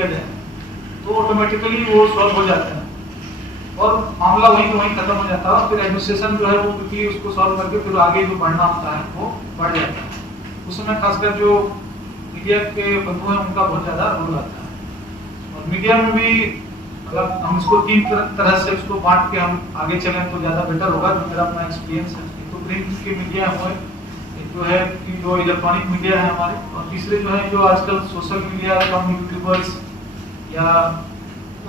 किया जाए तो ऑटोमेटिकली वो सॉल्व हो जाते हैं और मामला वहीं तो वहीं खत्म हो जाता है। और फिर एडमिनिस्ट्रेशन जो है वो क्योंकि उसको सॉल्व करके फिर आगे जो बढ़ना होता है वो बढ़ जाता है। उसमें खासकर जो मीडिया के बंधु हैं उनका बहुत ज़्यादा रोल आता है। और मीडिया में भी अगर हम इसको तीन तरह से उसको बांट के हम आगे चलें तो ज़्यादा बेटर होगा, जो मेरा अपना एक्सपीरियंस है। तो प्रिंट की मीडिया हुए, एक जो है कि जो इलेक्ट्रॉनिक मीडिया है हमारे, और तीसरे जो है जो आजकल सोशल मीडिया कम यूट्यूबर्स या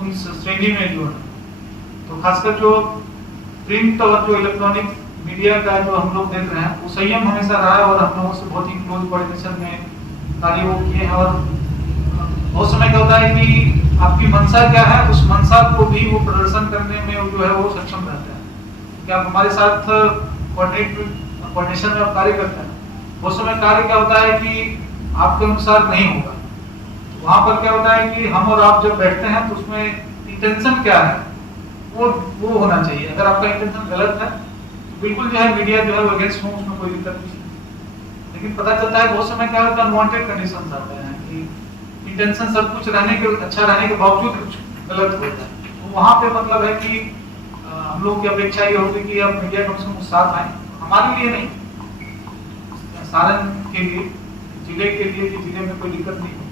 उन श्रेणी में जो है, तो खासकर जो प्रिंट और जो इलेक्ट्रॉनिक मीडिया का जो हम लोग देख रहे हैं वो संयम हमेशा रहा है और हम लोगों से बहुत ही क्लोज कोऑर्डिनेशन में कार्य वो किए हैं। और बहुत समय क्या होता है कि आपकी मंशा क्या है, उस मंशा को भी वो प्रदर्शन करने में जो है वो सक्षम रहता है कि आप हमारे साथ कोऑर्डिनेशन में आप कार्य करते हैं। बहुत समय कार्य क्या होता है कि आपके अनुसार नहीं होगा, वहां पर क्या होता है कि हम और आप जब बैठते हैं तो उसमें इंटेंशन क्या है वो होना चाहिए। अगर आपका इंटेंशन गलत है तो बिल्कुल जो है मीडिया जो है वो अगेंस्ट हो, उसमें कोई दिक्कत नहीं। लेकिन पता चलता है बहुत समय क्या होता है अनवांटेड कंडीशंस आते हैं कि इंटेंशन सब कुछ रहने के अच्छा रहने के बावजूद कुछ गलत होता है। तो वहां पे मतलब है कि हम लोग की अपेक्षा ये होगी कि अब मीडिया कम से कम साथ आए, हमारे लिए नहीं, सारण के लिए, जिले के लिए कि जिले में कोई दिक्कत नहीं हो,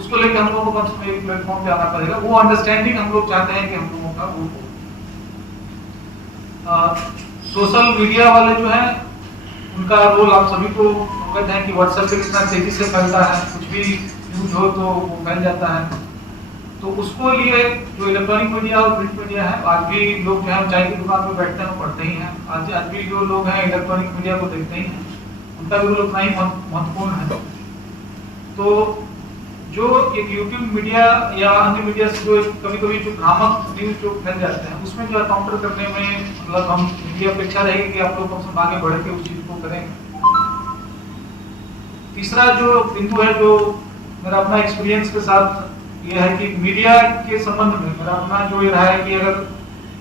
उसको लेकर हम लोगों को कम से कम एक प्लेटफॉर्म पे आना पड़ेगा। वो अंडरस्टैंडिंग हम लोग चाहते हैं कि हम लोगों का वो हो। सोशल मीडिया वाले जो है उनका रोल आप सभी को अवगत है कि व्हाट्सएप पे कितना तेजी से फैलता है, कुछ भी यूज हो तो वो फैल जाता है। तो उसको लिए जो इलेक्ट्रॉनिक मीडिया और प्रिंट मीडिया है, आज भी लोग जो है चाय की दुकान पर बैठते हैं पढ़ते ही हैं, आज भी जो लोग हैं इलेक्ट्रॉनिक मीडिया को देखते ही हैं, उनका भी रोल उतना ही महत्वपूर्ण है। तो जो एक यूट्यूब मीडिया या अन्य मीडिया से जो कभी कभी जो भ्रामक न्यूज जो फैल जाते हैं उसमें जो है काउंटर करने में मतलब हम मीडिया अपेक्षा रहेगी कि आप लोग कम से कम आगे बढ़ के उस चीज को करेंगे। तीसरा जो बिंदु है जो मेरा अपना एक्सपीरियंस के साथ ये है कि मीडिया के संबंध में मेरा अपना जो ये रहा है कि अगर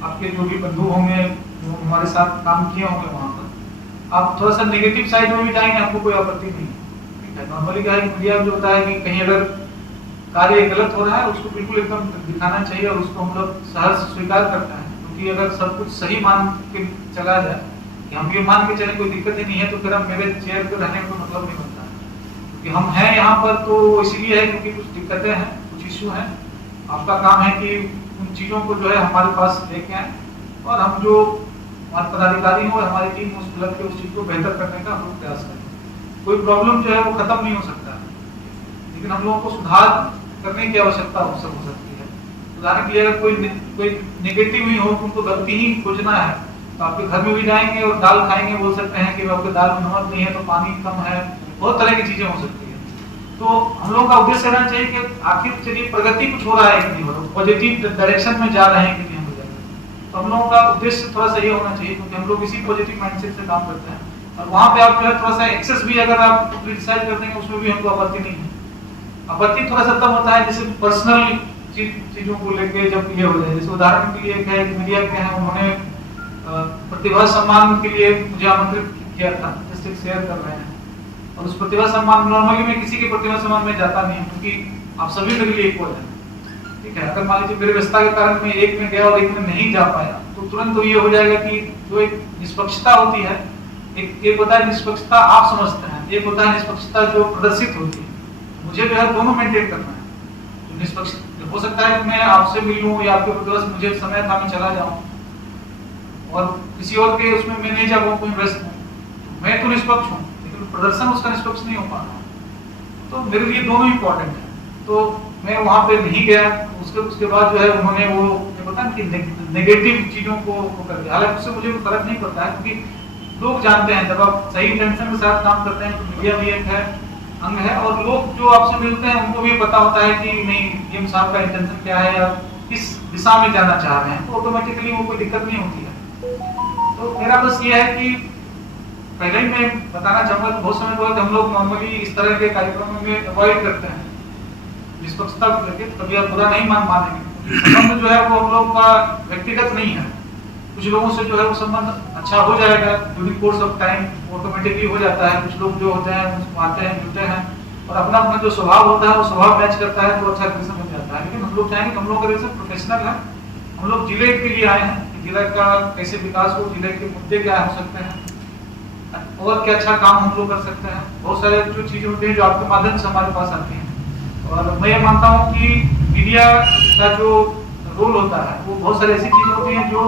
आपके जो भी बंधु होंगे जो हमारे साथ काम किए होंगे वहां पर आप थोड़ा सा नेगेटिव साइड में भी जाएंगे, हमको कोई आपत्ति नहीं है। नॉर्मली क्या है मीडिया जो होता है कि कहीं अगर कार्य गलत हो रहा है उसको बिल्कुल एकदम दिखाना चाहिए और उसको हम लोग सहज स्वीकार करते हैं, क्योंकि अगर सब कुछ सही मान के चला जाए कि हम ये मान के चले कोई दिक्कत ही नहीं है तो फिर हम मेरे चेयर पे रहने का मतलब नहीं बनता है। क्योंकि हम हैं यहाँ पर तो इसीलिए है क्योंकि कुछ दिक्कतें हैं, कुछ इश्यू हैं। आपका काम है कि उन चीज़ों को जो है हमारे पास लेके आए और हम जो हमारे पदाधिकारी हो हमारी टीम उस मिलकर के उस चीज़ को बेहतर करने का हम लोग प्रयास करें। कोई प्रॉब्लम जो है वो खत्म नहीं हो सकता है, लेकिन हम लोगों को सुधार करने की आवश्यकता हो सकती है। उदाहरण के लिए अगर कोई नेगेटिव ही हो, उनको गलती ही खोजना है तो आपके घर में भी जाएंगे और दाल खाएंगे, बोल सकते हैं कि आपके दाल में नमक नहीं है तो पानी कम है, बहुत तरह की चीजें हो सकती है। तो हम लोगों का उद्देश्य रहना चाहिए कि आखिर चलिए प्रगति कुछ हो रहा है कि नहीं हो रहा, पॉजिटिव डायरेक्शन में जा रहे हैं कि नहीं हम लोग। तो हम लोगों का उद्देश्य थोड़ा सा ये होना चाहिए क्योंकि हम लोग इसी पॉजिटिव माइंडसेट से काम करते हैं। और वहां पे आप जो है थोड़ा सा एक्सेस भी अगर आप क्रिटिसाइज कर देंगे उसमें भी हमको आपत्ति नहीं है। आपत्ति थोड़ा सा तब होता है जैसे पर्सनल चीजों को लेके जब ये हो जाए। जैसे उदाहरण के लिए एक है मीडिया के हैं, उन्होंने प्रतिभा सम्मान के लिए मुझे आमंत्रित किया था, जैसे शेयर कर रहे हैं। और उस प्रतिभा सम्मान नॉर्मली मैं किसी के प्रतिभा सम्मान में जाता नहीं क्योंकि आप सभी मेरे लिए इक्वल हैं, ठीक है। अगर मान लीजिए मेरे व्यस्तता के कारण मैं एक में गया और एक में नहीं जा पाया तो तुरंत तो ये हो जाएगा कि जो एक निष्पक्षता होती है, एक होता है निष्पक्षता आप समझते हैं, एक होता है निष्पक्षता जो प्रदर्शित होती है। मुझे जो है दोनों मेंटेन करना है। तो निष्पक्ष हो सकता है कि मैं आपसे मिलूं या आपके प्रतिवर्ष मुझे समय था मैं चला जाऊं और किसी और के उसमें मैं नहीं जा पाऊं, कोई व्यस्त हूं, मैं तो निष्पक्ष हूं लेकिन प्रदर्शन उसका निष्पक्ष नहीं हो पा रहा। तो मेरे लिए दोनों इंपॉर्टेंट है। तो मैं वहां पे नहीं गया, उसके बाद जो है उन्होंने वो पता नहीं कि नेगेटिव चीजों को कर दिया। हालांकि उससे मुझे फर्क नहीं पड़ता है क्योंकि लोग जानते हैं जब आप सही इंटेंशन के साथ काम करते हैं तो मीडिया भी एक है अंग है और लोग जो आपसे मिलते हैं उनको भी पता होता है कि नहीं ये साहब का इंटेंशन क्या है या किस दिशा में जाना चाह रहे हैं, तो ऑटोमेटिकली वो कोई दिक्कत नहीं होती है। तो मेरा बस ये है कि पहले ही मैं बताना चाहूंगा कि बहुत समय बाद हम लोग नॉर्मली इस तरह के कार्यक्रमों में अवॉइड करते हैं निष्पक्षता को लेकर, कभी आप बुरा नहीं मानेंगे। संबंध जो है वो हम लोग का व्यक्तिगत नहीं है, कुछ लोगों से जो है वो संबंध अच्छा हो जाएगा during course of time, automatically हो जाता है। कुछ लोग जो होते हैं उसको आते हैं मिलते हैं और अपना अपना जो स्वभाव होता है वो स्वभाव मैच करता है तो अच्छा रिलेशन हो जाता है। हम लोग चाहेंगे, हम लोग जैसे प्रोफेशनल है, हम लोग जिले के लिए आए हैं कि जिले का कैसे विकास हो, जिले के मुद्दे क्या हो सकते हैं और क्या अच्छा काम हम लोग कर सकते हैं। बहुत सारे जो चीजें होती हैं जो आपके माध्यम से हमारे पास आती हैं। और मैं ये मानता हूँ कि मीडिया का जो रोल होता है वो बहुत सारी ऐसी चीजें होती हैं जो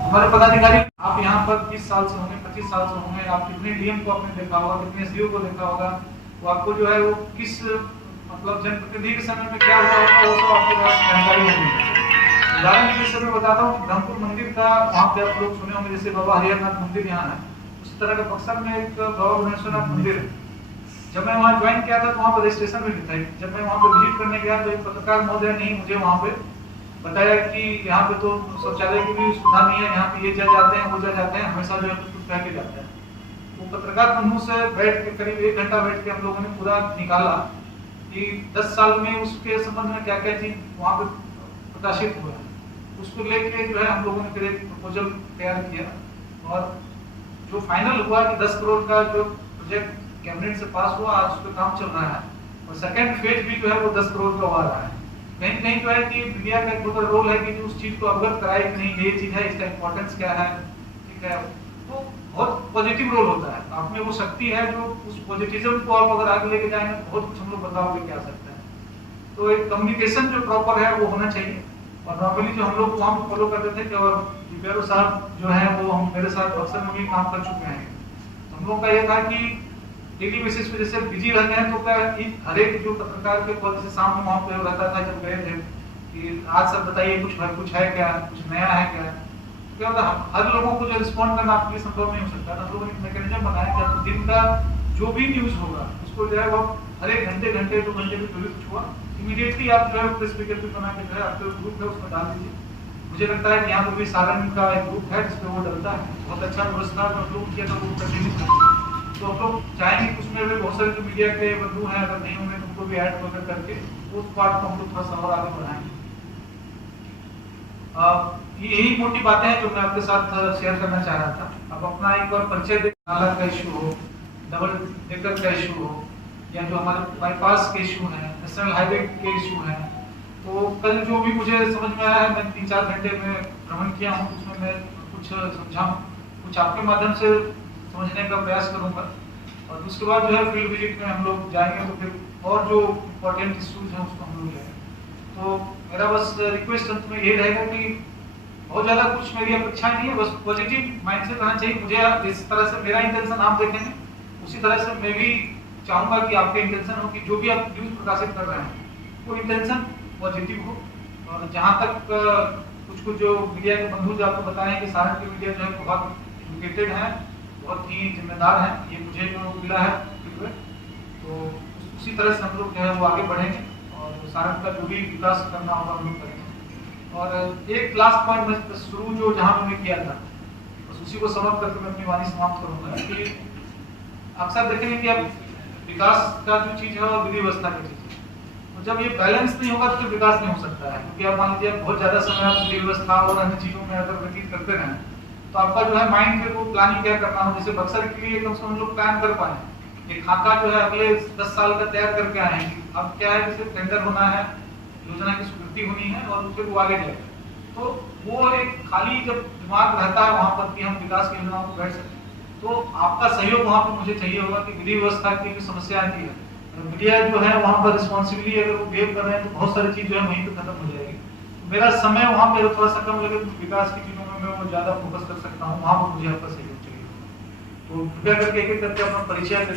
हमारे पदाधिकारी, आप यहाँ पर 20 साल से होंगे, 25 साल से होंगे, आप कितने डीएम को आपने देखा होगा, कितने सीओ को देखा होगा, वो आपको जो है वो किस मतलब जनप्रतिनिधि के समय में क्या हुआ होगा वो सब आपके पास जानकारी होगी। उदाहरण के लिए मैं बताता हूँ, ब्रह्मपुर मंदिर का वहाँ पे आप लोग सुने होंगे, जैसे बाबा हरिहरनाथ मंदिर यहाँ है, उस तरह का बक्सर में एक बाबा भुवनेश्वरनाथ मंदिर है। जब मैं वहाँ ज्वाइन किया था तो वहाँ पर रजिस्ट्रेशन भी था। जब मैं वहाँ पे विजिट करने गया तो एक पत्रकार महोदय ने मुझे वहाँ पे बताया कि यहाँ पे तो शौचालय की भी सुविधा नहीं है, यहाँ पे ये जा जाते हैं वो जा जाते हैं, हमेशा जो है कुछ कह के जाते हैं। तो पत्रकार बंधु से बैठ के करीब 1 घंटा बैठ के हम लोगों ने पूरा निकाला कि 10 साल में उसके संबंध में क्या क्या चीज वहाँ पे प्रकाशित हुआ है। उसको लेके जो है हम लोगों ने फिर एक प्रपोजल तैयार किया और जो फाइनल हुआ कि 10 करोड़ का जो प्रोजेक्ट कैबिनेट से पास हुआ, आज उस पर काम चल रहा है और सेकंड फेज भी जो है वो 10 करोड़ का हुआ रहा है। कहीं कहीं जो है कि मीडिया का एक बहुत रोल है कि जो उस चीज को अवगत कराए कि नहीं ये चीज है, इसका इंपॉर्टेंस क्या है, ठीक है, तो बहुत पॉजिटिव रोल होता है। आप में वो शक्ति है जो उस पॉजिटिज्म को आप अगर आगे लेके जाएंगे तो बहुत कुछ हम लोग बताओगे क्या सकते हैं। तो एक कम्युनिकेशन जो प्रॉपर है वो होना चाहिए। और नॉर्मली जो हम लोग वहाँ पे फॉलो करते थे कि और दीपेरो साहब जो है वो हम मेरे साथ अक्सर में भी काम कर चुके हैं, तो हम लोग का ये था कि डेली बेसिस पे जैसे बिजी रहते हैं तो क्या हर एक जो पत्रकार के पद से सामने वहाँ पे रहता था जब गए थे कि आज सर बताइए कुछ है क्या, कुछ नया है क्या, क्या होता है हर लोगों को जो रिस्पॉन्ड करना आपके लिए संभव नहीं हो सकता। हम लोगों ने एक मैकेनिज्म बनाया कि आप दिन का जो भी न्यूज होगा उसको जो है वो हर एक घंटे 2 घंटे में जो भी कुछ हुआ इमीडिएटली आप जो है प्रेस विज्ञप्ति बना के जो है आपके ग्रुप है उसमें डाल दीजिए। मुझे लगता है कि यहाँ पर भी सारण का एक ग्रुप है जिसपे वो डलता है, बहुत अच्छा व्यवस्था हम लोग किया था, वो कंटिन्यू था। तो हम लोग चाहेंगे कि उसमें भी बहुत सारे जो मीडिया के बंधु हैं अगर नहीं होंगे तो उनको भी ऐड वगैरह करके उस पार्ट को हम लोग थोड़ा सा और आगे बढ़ाएंगे। यही मोटी बातें हैं जो मैं आपके साथ शेयर करना चाह रहा था। अब अपना एक बार परिचय दे, नाला का इशू हो, डबल डेकर का इशू हो या जो हमारे बाईपास के इशू है, नेशनल हाईवे के इशू है, तो कल जो भी मुझे समझ में आया है मैं 3-4 घंटे में भ्रमण किया हूँ, उसमें मैं कुछ समझा, कुछ आपके माध्यम से समझने का प्रयास करूंगा और उसके बाद जो है फील्ड विजिट में हम लोग जाएंगे तो फिर और जो इम्पोर्टेंट इश्यूज हैं उसको हम लोग लेंगे। तो मेरा बस रिक्वेस्ट अंत में ये रहेगा कि बहुत ज्यादा कुछ मेरी अपेक्षा नहीं है, बस पॉजिटिव माइंडसेट रहना चाहिए। मुझे जिस तरह से मेरा इंटेंशन आप देखेंगे उसी तरह से मैं भी चाहूंगा कि आपके इंटेंशन हो कि जो भी आप न्यूज प्रकाशित कर रहे हैं वो इंटेंशन पॉजिटिव हो। और जहाँ तक कुछ जो मीडिया के बंधु जो आपको बताएं कि सारण की मीडिया जो है बहुत एजुकेटेड है, बहुत ही जिम्मेदार है, ये मुझे जो मिला है तो उसी तरह से हम लोग जो है वो आगे बढ़ेंगे और सारण का जो भी विकास करना होगा हम लोग करेंगे। और एक लास्ट पॉइंट मैं शुरू जो जहाँ मैंने किया था बस उसी को समाप्त करके मैं अपनी वाणी समाप्त करूंगा कि अक्सर देखेंगे कि अब विकास का जो चीज है वो विधि व्यवस्था की चीज है, तो जब ये बैलेंस नहीं होगा तो विकास नहीं हो सकता है। क्योंकि आप मान लीजिए बहुत ज्यादा समय आप विधि व्यवस्था और अन्य चीजों में अगर व्यतीत करते रहें तो आपका जो है माइंड में वो प्लानिंग क्या करना हो, जैसे बक्सर के लिए कम से कम लोग प्लान कर पाए, एक खाका जो है अगले 10 साल का तैयार करके आएंगे। अब क्या है जैसे टेंडर होना है, योजना की स्वीकृति होनी है और फिर वो आगे जाएगा, तो वो एक खाली जब दिमाग रहता है वहां पर कि हम विकास की योजनाओं को बैठ सकते, तो आपका सहयोग वहां पर मुझे चाहिए होगा कि विधि व्यवस्था की जो समस्या आती है मीडिया जो है वहां पर रिस्पॉन्सिबिलिटी अगर वो बिहेव कर रहे हैं तो बहुत सारी चीज जो है वहीं पर खत्म हो जाएगी। मेरा समय वहां पर थोड़ा सा कम लगे तो विकास की चीजों में मैं वो ज्यादा फोकस कर सकता हूँ, वहां पर मुझे आपका सहयोग चाहिए। तो कृपया करके एक एक करके अपना परिचय देते